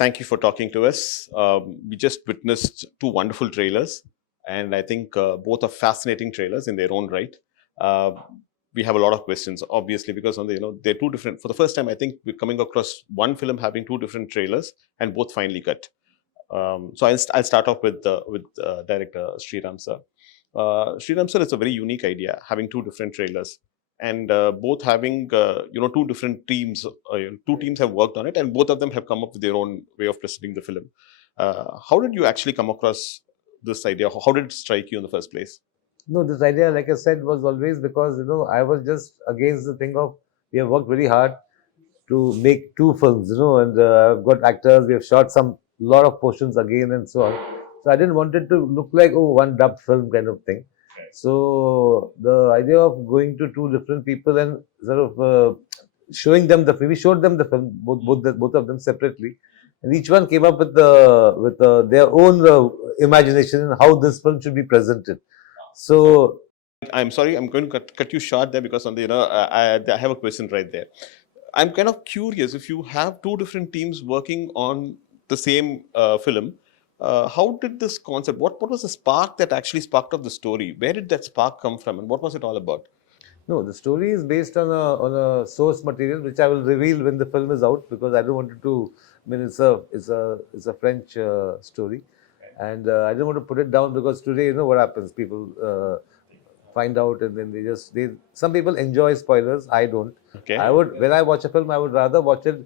Thank you for talking to us. We just witnessed two wonderful trailers, and I think both are fascinating trailers in their own right. Uh, we have a lot of questions, obviously, because they're two different. For the first time, I think we're coming across one film having two different trailers, and both finely cut. So I'll start off with director Sriram sir. Sriram sir, it's a very unique idea having two different trailers, and both having two different teams. Two teams have worked on it, and both of them have come up with their own way of presenting the film. How did you actually come across this idea? How did it strike you in the first place? No, this idea, like I said, was always because, I was just against the thing of we have worked very hard to make two films, and I've got actors, we have shot some lot of portions again and so on. So I didn't want it to look like, oh, one dubbed film kind of thing. So the idea of going to two different people and sort of showing them the film, we showed them the film, both of them separately, and each one came up with their own imagination and how this film should be presented. So I'm sorry, I'm going to cut you short there because I have a question right there. I'm kind of curious if you have two different teams working on the same film. How did this concept? What was the spark that actually sparked off the story? Where did that spark come from, and what was it all about? no, the story is based on a source material which I will reveal when the film is out because I don't want it to. I mean, it's a French story, and I don't want to put it down because today you know what happens. People find out and then they some people enjoy spoilers. I don't. Okay. I would when I watch a film, I would rather watch it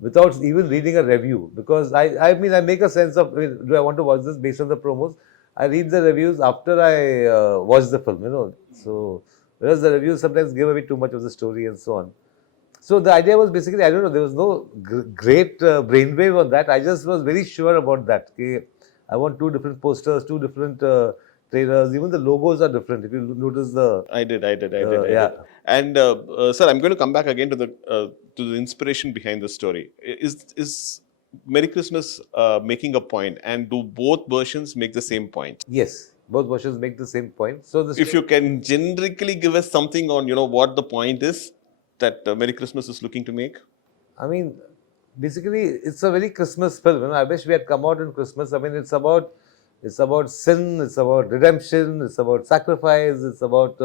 without even reading a review because I mean I make a sense of do I want to watch this based on the promos. I read the reviews after I watch the film. So. Whereas the reviews sometimes give away too much of the story and so on. So the idea was basically, I don't know, there was no great brainwave on that. I just was very sure about that. Okay? I want two different posters, two different trailers. Even the logos are different. If you notice the... I did. Yeah. And sir, I'm going to come back again to the inspiration behind the story. Is Merry Christmas making a point, and do both versions make the same point? Yes, both versions make the same point. So if you can generically give us something on what the point is that Merry Christmas is looking to make. I mean, basically, it's a very Christmas film. I wish we had come out in Christmas. I mean, it's about sin, it's about redemption, it's about sacrifice, it's about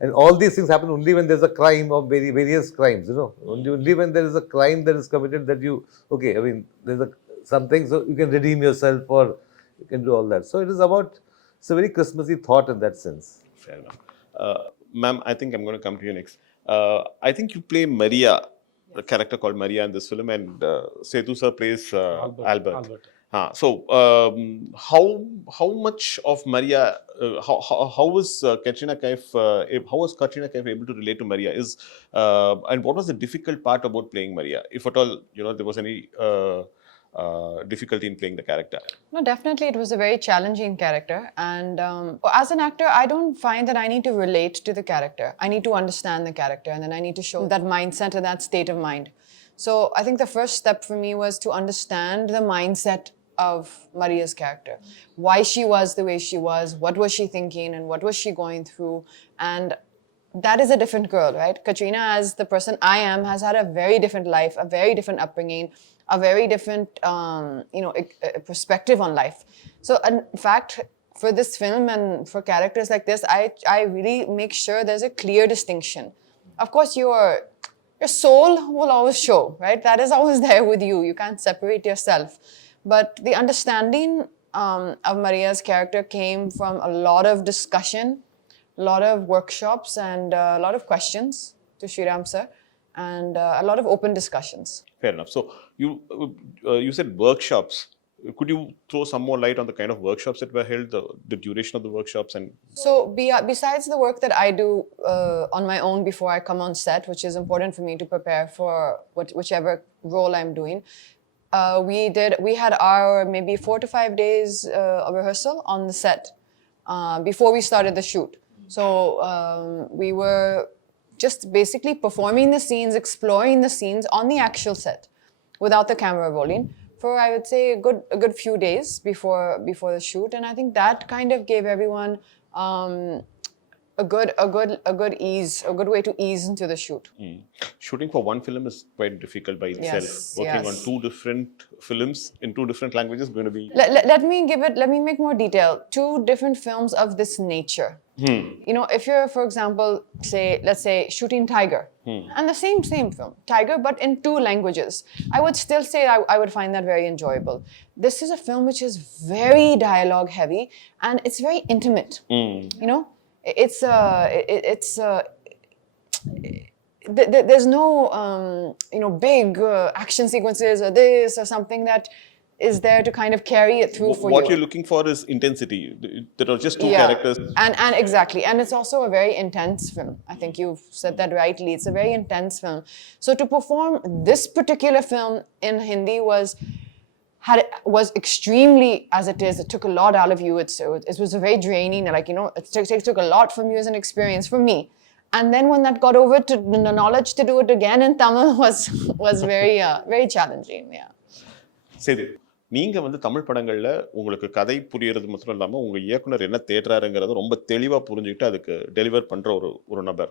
and all these things happen only when there's a crime of various crimes. Only when there is a crime that is committed that you okay. I mean, there's something so you can redeem yourself or you can do all that. So it is about. It's a very Christmassy thought in that sense. Fair enough. Ma'am, I think I'm going to come to you next. I think you play Maria, a character called Maria in this film, and Sethu sir plays Albert. So, how much of Maria? How was Katrina Kaif? How was Katrina Kaif able to relate to Maria? And what was the difficult part about playing Maria, if at all there was any difficulty in playing the character? No, definitely it was a very challenging character, and as an actor I don't find that I need to relate to the character. I need to understand the character, and then I need to show that mindset and that state of mind. So I think the first step for me was to understand the mindset of Maria's character, why she was the way she was, what was she thinking and what was she going through. And that is a different girl, right? Katrina, as the person I am, has had a very different life, a very different upbringing, a very different perspective on life. So in fact, for this film and for characters like this, I really make sure there's a clear distinction. Of course, your soul will always show, right? That is always there with you. You can't separate yourself. But the understanding of Maria's character came from a lot of discussion, a lot of workshops, and a lot of questions to Sriram sir, and a lot of open discussions. Fair enough. So you said workshops. Could you throw some more light on the kind of workshops that were held, the duration of the workshops? And so besides the work that I do on my own before I come on set, which is important for me to prepare for whichever role I'm doing, we had our maybe 4 to 5 days of rehearsal on the set before we started the shoot. So we were just basically performing the scenes, exploring the scenes on the actual set without the camera rolling for, I would say, a good few days before the shoot. And I think that kind of gave everyone a a good way to ease into the shoot. Shooting for one film is quite difficult by itself. Yes, Working yes. on two different films in two different languages is going to be. Let me make more detail. Two different films of this nature. You know, if you're, for example, let's say shooting Tiger, and the same film, Tiger, but in two languages, I would still say I would find that very enjoyable. This is a film which is very dialogue heavy, and it's very intimate. You know, there's no big action sequences or this or something that is there to kind of carry it through for What you. you're looking for is intensity. There are just two characters. And exactly. And it's also a very intense film. I think you've said that rightly. It's a very intense film. So to perform this particular film in Hindi was extremely, as it is, it took a lot out of you. It was a very draining, like, you know, it took a lot from you as an experience for me. And then when that got over to the knowledge to do it again in Tamil was very, very challenging. Yeah. சரி, நீங்க வந்து தமிழ் படங்கள்ல உங்களுக்கு கதை புரியறது மட்டும் இல்லாம உங்க இயக்குனர் என்ன தேடுறாருங்கிறத ரொம்ப தெளிவா புரிஞ்சுக்கிட்டு அதுக்கு டெலிவர் பண்ற ஒரு நபர்.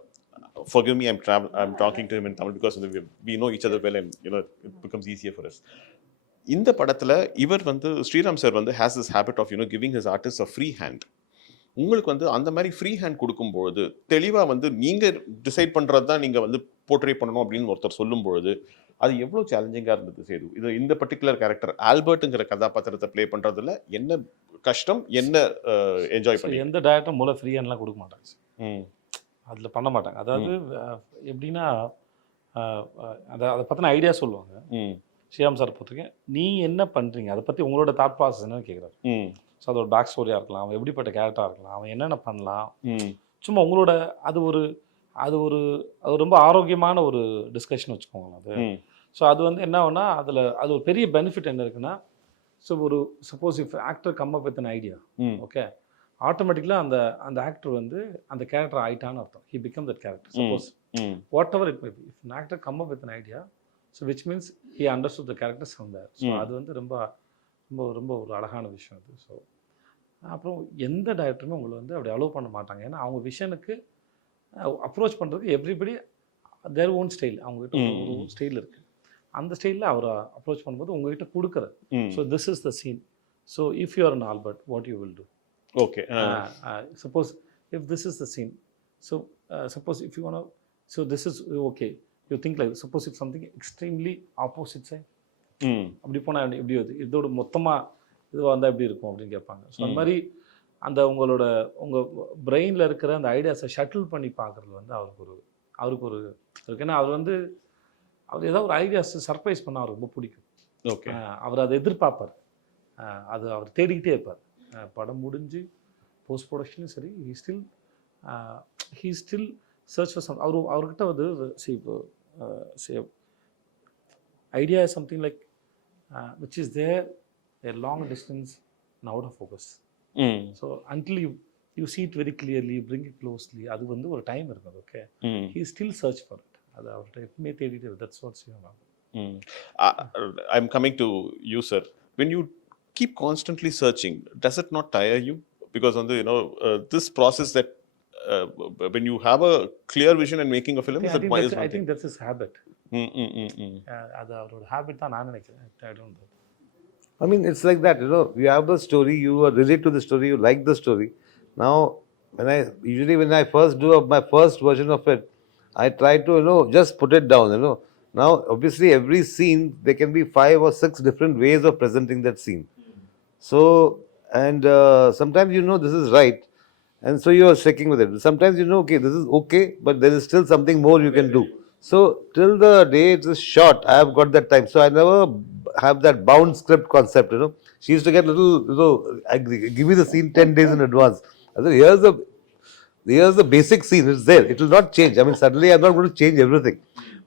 Forgive me, I'm talking to him in Tamil because we know each other well and you know it becomes easier for us. இந்த படத்துல இவர் வந்து ஸ்ரீராம் சார் வந்து has this habit of giving his artists a free hand. உங்களுக்கு வந்து அந்த மாதிரி free hand கொடுக்கும்பொழுது தெளிவா வந்து நீங்க டிசைட் பண்றது தான் நீங்க வந்து போர்ட்ரே பண்ணணும் அப்படின்னு ஒருத்தர் சொல்லும்பொழுது அது எவ்வளவு சேலஞ்சிங்கா இருந்தது சேது? இது இந்த பர்டிகுலர் கேரக்டர் ஆல்பர்ட்ங்கிற கதாபாத்திரத்தை ப்ளே பண்றதுல என்ன கஷ்டம், என்ன என்ஜாய் பண்ணி? எந்த டைரக்டர் மூல ஃப்ரீ ஹேண்ட்லாம் கொடுக்க மாட்டாங்க, அதில் பண்ண மாட்டாங்க. அதாவது எப்படின்னா அதை பற்றின ஐடியா சொல்லுவாங்க. ஸ்ரீராம் சார் பொறுத்திருக்கேன், நீ என்ன பண்ணுறீங்க, அதை பற்றி உங்களோட தாட் ப்ராசஸ் என்னன்னு கேட்குறாரு. ஸோ அதோட பேக் ஸ்டோரியாக இருக்கலாம், அவன் எப்படிப்பட்ட கேரக்டராக இருக்கலாம், அவன் என்னென்ன பண்ணலாம், சும்மா உங்களோட அது ரொம்ப ஆரோக்கியமான ஒரு டிஸ்கஷன் வச்சுக்கோங்களேன் அது. ஸோ அது வந்து என்ன ஆகுனா அது ஒரு பெரிய பெனிஃபிட் என்ன இருக்குன்னா, so suppose if actor come up with an idea, okay, ஆட்டோமேட்டிக்கலாக அந்த ஆக்டர் வந்து அந்த கேரக்டர் ஆயிட்டான்னு அர்த்தம். He become that character. Suppose whatever it may be, if an actor come up with an idea, so which means he understood the characters from there. So அது வந்து ரொம்ப ரொம்ப ரொம்ப ஒரு அழகான விஷயம் அது. ஸோ அப்புறம் எந்த டைரக்டருமே உங்களை வந்து அப்படி அலோவ் பண்ண மாட்டாங்க. ஏன்னா அவங்க விஷனுக்கு அப்ரோச் பண்ணுறதுக்கு எவ்ரிபடி தேர் ஓன் ஸ்டைல், அவங்ககிட்ட ஒரு ஸ்டைல் இருக்குது. அந்த ஸ்டைலில் அவரை அப்ரோச் பண்ணும்போது உங்ககிட்ட கொடுக்குறது. So this is the scene. So if you are an Albert, what you will do? Okay, suppose if this is the scene, so suppose if you want, so this is okay, you think like suppose if something extremely opposite side, அப்படி போனால் எப்படி வருது, இதோட மொத்தமாக இதுவாக வந்தால் எப்படி இருக்கும் அப்படின்னு கேட்பாங்க. ஸோ அந்த மாதிரி அந்த உங்கள் பிரெயினில் இருக்கிற அந்த ஐடியாஸை ஷட்டில் பண்ணி பார்க்குறது வந்து அவருக்கு ஒரு இருக்கு. ஏன்னா அவர் ஏதாவது ஒரு ஐடியாஸ் சர்ப்ரைஸ் பண்ணால் அவருக்கு ரொம்ப பிடிக்கும். ஓகே, அவர் அதை எதிர்பார்ப்பார், அவர் தேடிக்கிட்டே இருப்பார். படம் முடிஞ்சு போஸ்ட் ப்ரொடக்ஷனும் சரி, he still search for some. அவர்கிட்ட வந்து idea is something like which is there a long distance and out of focus. So until you see it very clearly, you bring it closely, அது வந்து ஒரு time இருக்குது. Okay, he still search for it. அது அவர்கிட்ட எப்பவுமே தேடிட்டு, that's what's going. I'm coming to you, sir. When you keep constantly searching, does it not tire you? Because on the this process that when you have a clear vision and making a film, I think that's his habit. அது அவரோட habit தான் நான் நினைக்கிறேன். I don't know. I mean, it's like that, you have the story, you are related to the story, you like the story. Now, when I first do my first version of it, I try to, just put it down, Now, obviously, every scene, there can be 5 or 6 different ways of presenting that scene. So, and sometimes this is right, and so you are sticking with it. Sometimes okay, this is okay, but there is still something more you can do. So till the day it is shot, I have got that time. So I never have that bound script concept. She used to get little. Give me the scene 10 days in advance. I said, here's the basic scene. It's there. It will not change. I mean, suddenly I'm not going to change everything.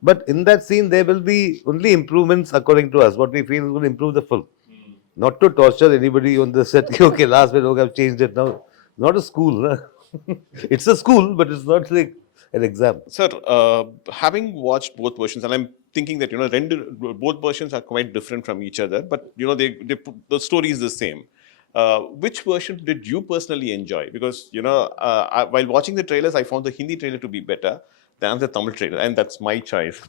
But in that scene, there will be only improvements according to us. What we feel is going to improve the film. Not to torture anybody on the set. Okay, last minute, okay, I've changed it now. Not a school. It's a school, but it's not like an exam. Sir, having watched both versions, and I'm thinking that both versions are quite different from each other, but the story is the same. which version did you personally enjoy? Because, while watching the trailers, I found the Hindi trailer to be better than the Tamil trailer, and that's my choice.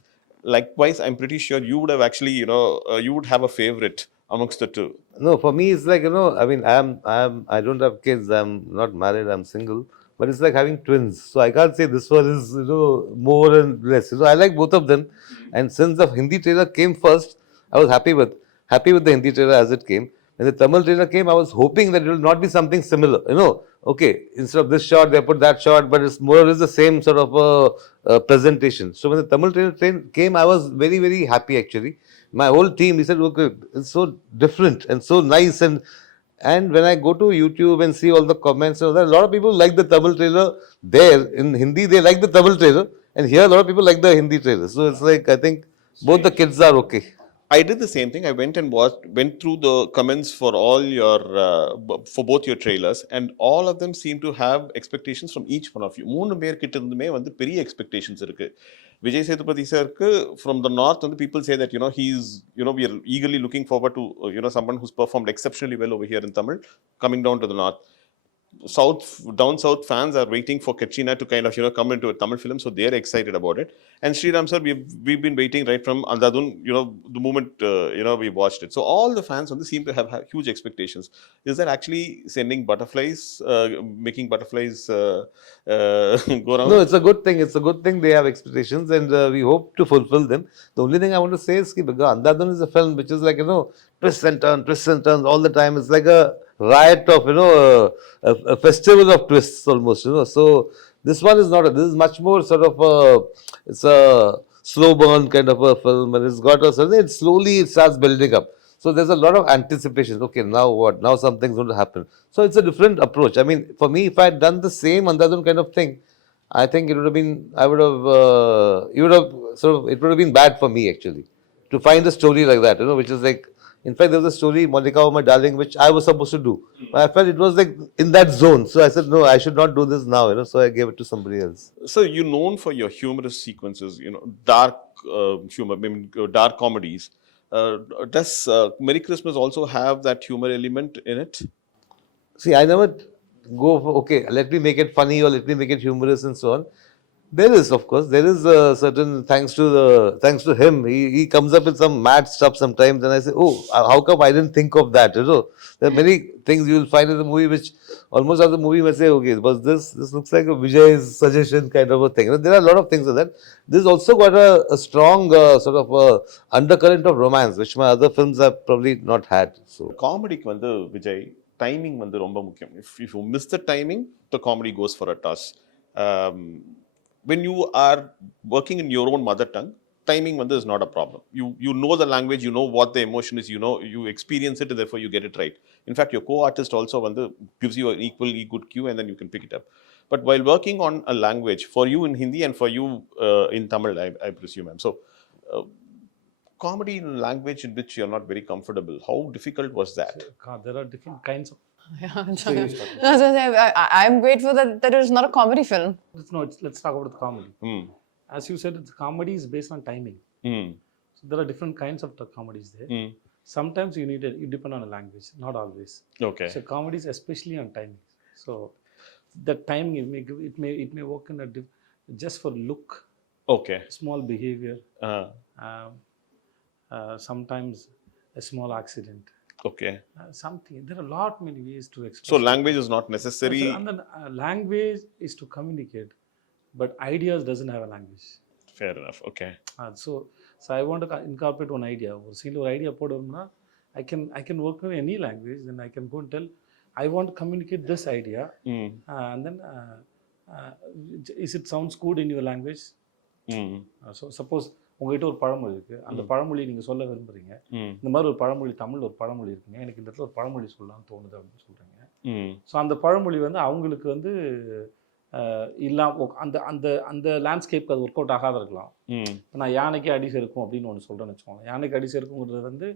Likewise, I'm pretty sure you would have actually, you would have a favorite amongst the two. No, for me, it's like, I mean, I don't have kids. I'm not married. I'm single. But it's like having twins. So I can't say this one is, more and less. I like both of them. And since the Hindi trailer came first, I was happy with the Hindi trailer as it came. When the Tamil trailer came, I was hoping that it will not be something similar. Okay, instead of this shot, they put that shot, but it's more or less the same sort of presentation. So when the Tamil trailer came, I was very, very happy actually. My whole team, he said, okay, it's so different and so nice. And when I go to YouTube and see all the comments, a lot of people like the Tamil trailer there. In Hindi, they like the Tamil trailer. And here, a lot of people like the Hindi trailer. So it's like, I think both the kids are okay. I did the same thing. I went and went through the comments for all your, for both your trailers, and all of them seem to have expectations from each one of you. மூணு பேர் கிட்ட இருந்துமே வந்து பெரிய expectations இருக்கு. Vijay Sethupathi sir, from the north, and the people say that, he's, we are eagerly looking forward to, someone who's performed exceptionally well over here in Tamil, coming down to the north. Down south fans are waiting for Katrina to kind of, come into a Tamil film, so they're excited about it. And Sriram sir, we've been waiting right from Andadun, the moment, we watched it. So all the fans seem to have huge expectations. Is that actually sending butterflies, making butterflies go around? No, it's a good thing. It's a good thing they have expectations, and we hope to fulfill them. The only thing I want to say is that Andadun is a film which is like, twists and turns all the time. It's like a riot of, a festival of twists almost, So this one is not. This is much more sort of it's a slow burn kind of a film, and it's got a certain. It slowly starts building up. So there's a lot of anticipation. Okay, now what? Now something's going to happen. So it's a different approach. I mean, for me, if I had done the same Andadun kind of thing, I think it would have been. I would have. It would have sort of. It would have been bad for me actually to find a story like that. Which is like. In fact, there was a story, Monica, oh my darling, which I was supposed to do. But I felt it was like in that zone. So I said, no, I should not do this now. So I gave it to somebody else. So you're known for your humorous sequences, dark humor, dark comedies. Does Merry Christmas also have that humor element in it? See, I never go for, okay, let me make it funny or let me make it humorous and so on. There is, of course, there is a certain, thanks to him, he comes up with some mad stuff sometimes, and I say, oh, how come I didn't think of that? There are many things you will find in the movie which almost after the movie you may say, okay, was this looks like a Vijay's suggestion kind of a thing. There are a lot of things like that. This also got a strong sort of undercurrent of romance, which my other films have probably not had. So Comedy வந்து Vijay, timing வந்து ரொம்ப முக்கியம். If you miss the timing, the comedy goes for a toss. When you are working in your own mother tongue, timing is not a problem. You know the language, you know what the emotion is, you experience it, and therefore you get it right. In fact, your co-artist also gives you an equally good cue, and then you can pick it up. But while working on a language, for you in Hindi and for you in Tamil, I presume, so comedy in a language in which you're not very comfortable, how difficult was that? There are different kinds of. I'm grateful that it is not a comedy film. Let's talk about the comedy. As you said, the comedy is based on timing. So there are different kinds of comedies there. Sometimes you depend on a language, not always. Okay. So comedy is especially on timing. So the timing it may work in just for look. Okay. Small behavior. Sometimes a small accident. Okay. Something. There are many ways to express. So language is not necessary. And then language is to communicate, but ideas doesn't have a language. Fair enough. Okay. So I want to incorporate one idea. Or scene or idea podumna, I can work in any language. Then I can go and tell, I want to communicate this idea, and then is it sounds good in your language? So suppose உங்ககிட்ட ஒரு பழமொழி இருக்குது, அந்த பழமொழி நீங்கள் சொல்ல விரும்புகிறீங்க, இந்த மாதிரி ஒரு பழமொழி, தமிழில் ஒரு பழமொழி இருக்குங்க, எனக்கு இந்த இடத்துல ஒரு பழமொழி சொல்லலாம்னு தோணுது அப்படின்னு சொல்கிறீங்க. ஸோ அந்த பழமொழி அவங்களுக்கு அந்த லேண்ட்ஸ்கேப்க்கு அது ஒர்க் அவுட் ஆகாத இருக்கலாம். இப்போ நான் யானைக்கு அடி செருக்கும் அப்படின்னு ஒன்று சொல்கிறேன்னு வச்சுக்கோங்க. யானைக்கு அடி செருக்குங்கிறது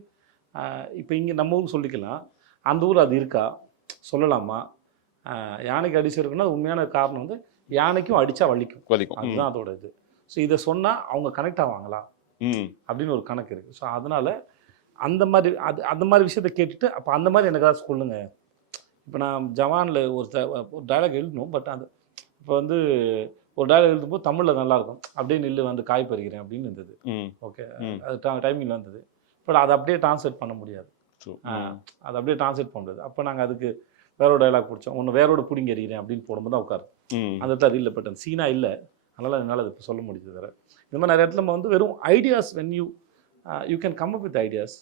இப்போ இங்கே நம்ம ஊருக்கு சொல்லிக்கலாம், அந்த ஊர் அது இருக்கா சொல்லலாமா? யானைக்கு அடி செருக்குன்னா உண்மையான காரணம் யானைக்கும் அடித்தா வலிக்கும், அதுதான் அதோட இது. ஸோ இதை சொன்னால் அவங்க கனெக்ட் ஆவாங்களா அப்படின்னு ஒரு கணக்கு இருக்குது. ஸோ அதனால் அந்த மாதிரி விஷயத்தை கேட்டுட்டு அப்போ அந்த மாதிரி எனக்கு சொல்லுங்க இப்போ நான் ஜவானில் ஒரு டைலாக் எழுதணும், பட் அது இப்போ வந்து ஒரு டைலாக் எழுதும்போது தமிழில் நல்லாயிருக்கும், அப்படியே நில்லு வந்து காய் பறிக்கிறேன் அப்படின்னு இருந்தது. ஓகே, அது டைமிங்கில் வந்தது. பட் அதை அப்படியே ட்ரான்ஸ்லேட் பண்ண முடியாது. அதை அப்படியே ட்ரான்ஸ்லேட் பண்ண முடியாது. அப்போ நாங்கள் அதுக்கு வேற ஒரு டைலாக் பிடிச்சோம். ஒன்று வேரோட பிடிங்க எறிகிறேன் அப்படின்னு போடும்போது தான் உட்காரு. அந்த இடத்துல அது இல்லை, பட் அந்த சீனாக இல்லை. அதனால் என்னால் அது இப்போ சொல்ல முடியுது. வேறு இந்த மாதிரி நிறைய இடத்துல நம்ம வந்து வெறும் ideas, when you can come up with ideas.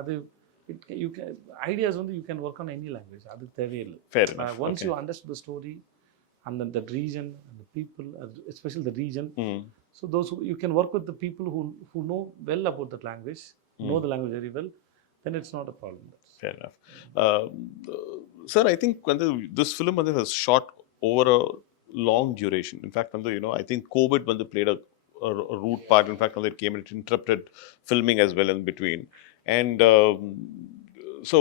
அது யூ கேன் ஐடியாஸ் வந்து you can work on any language. அது தேவையில்லை. Once you understand the story and then the region and the people, especially the region. So those who you can work with the people who know well about that language, know the language very well, then it's not a problem. Fair enough. Sir, I think when this film was shot over a long duration. In fact, I think COVID played a root part. In fact, it came and it interrupted filming as well in between. And so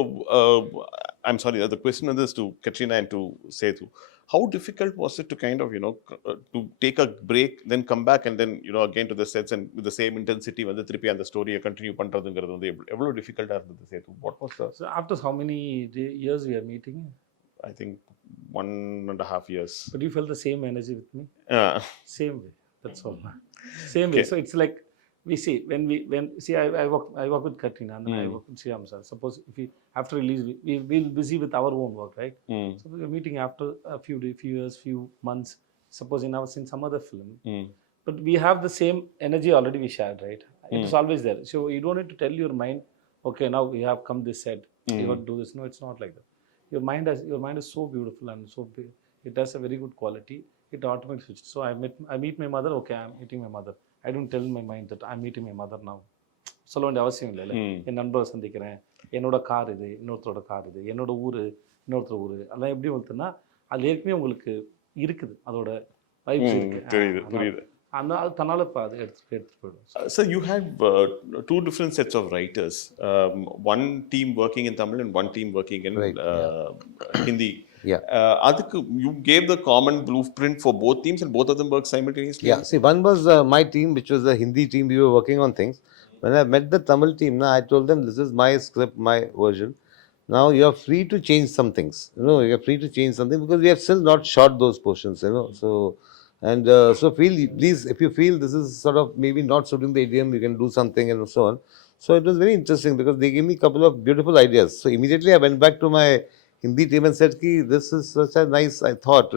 I'm sorry, the question on this to Katrina and to Sethu. How difficult was it to kind of, to take a break, then come back and then, again to the sets and with the same intensity when the trippy and the story continue பண்றதுங்கிறது வந்து எவ்வளவு டிஃபிகல்ட்டா இருந்தது Setu? What was the... So after how many years we are meeting? I think 1.5 years. But you felt the same energy with me? Same way. That's all. Same way. Okay. So it's like we see when I work with Katrina and then I work with Shyam sir. Suppose if we after release we'll busy with our own work, right? So we're meeting after a few years, few months. Suppose in some other film, but we have the same energy already we shared, right? It's always there. So you don't need to tell your mind, okay, now we have come this set, you have to do this. No, it's not like that. Your mind is so beautiful and so big. It has a very good quality. It automatically switches. So I meet my mother. Okay, I'm meeting my mother. I don't tell my mind that I'm meeting my mother now. சொல்ல வேண்டிய அவசியம் இல்லை. என் நண்பரை சந்திக்கிறேன், என்னோட car இது, இன்னொருத்தரோட car இது, என்னோட ஊர், இன்னொருத்தர் ஊர், அதெல்லாம் எப்படி வந்துன்னா அது ஏற்கனவே உங்களுக்கு இருக்குது, அதோட வைப்ஸ் இருக்கு. புரியுது. அது தன்னால இப்போ அது எடுத்துட்டு போயிடும். So you had two different sets of writers. One team working in Tamil and one team working in Hindi. Yeah. Adukku you gave the common blueprint for both teams and both of them worked simultaneously? Yeah. See, one was my team, which was the Hindi team. We were working on things. When I met the Tamil team, I told them, this is my script, my version. Now you are free to change some things. You are free to change something because we have still not shot those portions. So and so please, if you feel this is sort of maybe not suiting the idiom, you can do something and so on. So it was very interesting because they gave me a couple of beautiful ideas. So immediately I went back to my Hindi team and said, this is such a nice, I thought,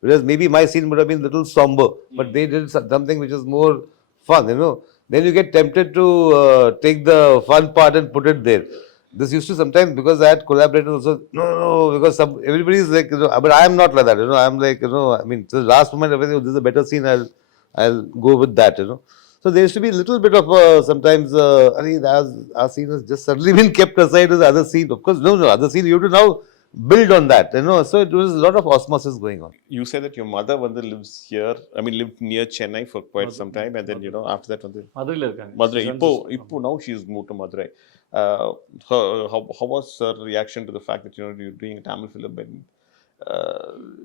whereas maybe my scene would have been a little somber, but they did something which is more fun, Then you get tempted to take the fun part and put it there. This used to sometimes, because I had collaborators also, no, because everybody is like, but I am not like that, I am like, I mean, the last moment, everything, this is a better scene, I'll go with that, So there used to be a little bit of sometimes, our scene has just suddenly been kept aside as the other scene. Of course, no, other scene, you have to now build on that, So it was a lot of osmosis going on. You said that your mother lives here, lived near Chennai for quite some time, and then, after that, மதுரையில் இருக்காங்க. Madurai. Ipo now she's moved to Madurai. How was her reaction to the fact that, you're doing a Tamil film and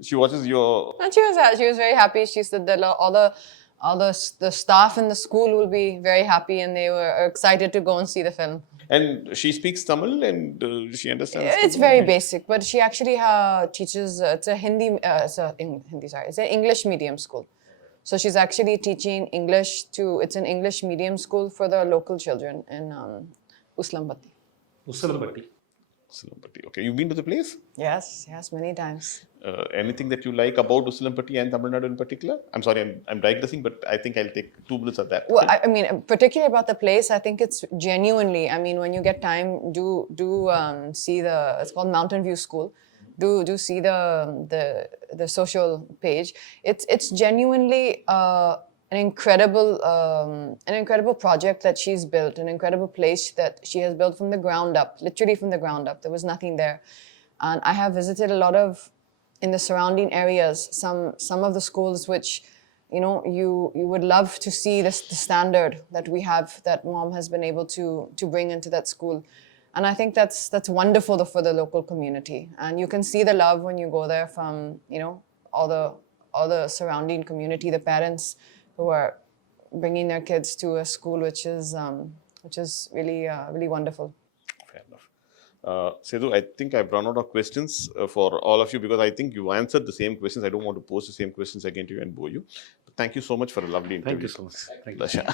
she watches your... And she was very happy. She said that all the staff in the school will be very happy and they were excited to go and see the film. And she speaks Tamil and she understands. It's very basic, but she actually teaches. It's a Hindi. It's an English medium school. So she's actually teaching English it's an English medium school for the local children in Uslampatti. Usilampatti. Okay, you've been to the place? Yes, many times. Anything that you like about Usilampatti and Tamil Nadu in particular? I'm sorry, I'm digressing, but I think I'll take 2 minutes of that. Well, I mean, particularly about the place, I think it's genuinely, I mean, when you get time, do see it's called Mountain View School. Do see the social page. It's genuinely an incredible project that she's built, an incredible place that she has built from the ground up, literally from the ground up. There was nothing there. And I have visited a lot of, in the surrounding areas, some of the schools which, you would love to see the standard that we have, that mom has been able to bring into that school. And I think that's wonderful for the local community. And you can see the love when you go there from, all the surrounding community, the parents who are bringing their kids to a school which is really really wonderful. Fair enough. Sethu, I think I've run out of questions for all of you because I think you answered the same questions. I don't want to pose the same questions again to you and bore you. But thank you so much for a lovely interview. Thank you so much. Thank you. Pleasure.